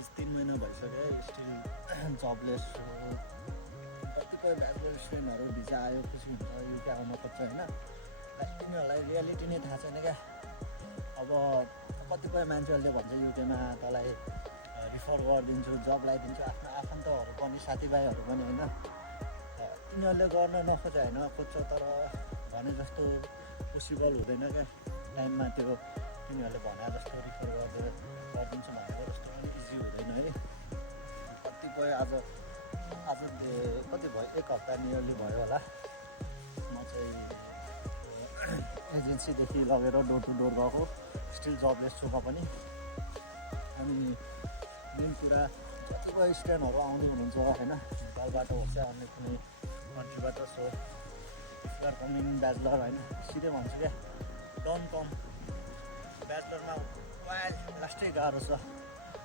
Guys 3 महिना भइसक्यो still jobless हो। कतिपय ब्याचलर स्टुडेन्टहरू भिजा आयो खुसी हुन्छ युके आउन खोज्छ होइन। तिनीहरूलाई रियालिटी नै थाहा छैन क्या। अब कतिपय मान्छेहरूले भन्छ युकेमा तँलाई रिफर गरिदिन्छु, जब लगाइदिन्छु, आफ्नो आफन्तहरू पनि साथीभाइहरू पनि होइन। तिनीहरूले गर्न नखोजे होइन, खोज्छ तर भने जस्तो पोसिबल हुँदैन क्या। टाइममा त्यो तिनीहरूले भने जस्तो रिफर गरिदिन्छु भनेको जस्तो पनि इजी हुँदैन है। कतिपय आज कति भयो, 1 हप्ता नियरली भयो होला, म चाहिँ एजेन्सीदेखि लगेर डोर टु डोर गएको। स्टिल जबलेस छु म पनि। अनि मेन कुरा कतिपय स्टुडेन्टहरू आउने हुनुहुन्छ होइन, नेपालबाट होस् या अन्य कुनै कन्ट्रीबाट। So if are coming bachelor होइन, सिधै भन्छु क्या, डोन्ट कम। ब्याचलरमा लास्टै गाह्रो छ।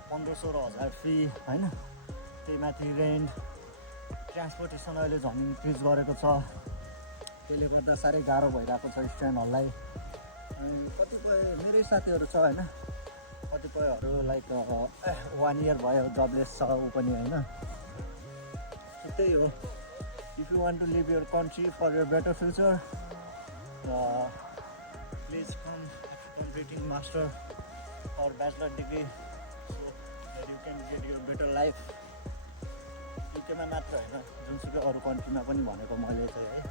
1500-1000 फी होइन, त्यही माथि रेन्ट, ट्रान्सपोर्टेसन अहिले झन् इन्क्रिज गरेको छ। त्यसले गर्दा साह्रै गाह्रो भइरहेको छ स्टुडेन्टहरूलाई। कतिपय मेरै साथीहरू छ होइन, कतिपयहरू लाइक 1 इयर भयो जबलेस छ ऊ पनि होइन। त्यही हो, if you want to live your country for your better future please come completing master और bachelor degree so that you can get your better life. युकेमा मात्र होइन, जुनसुकै अरू कन्ट्रीमा पनि भनेको मैले चाहिँ है।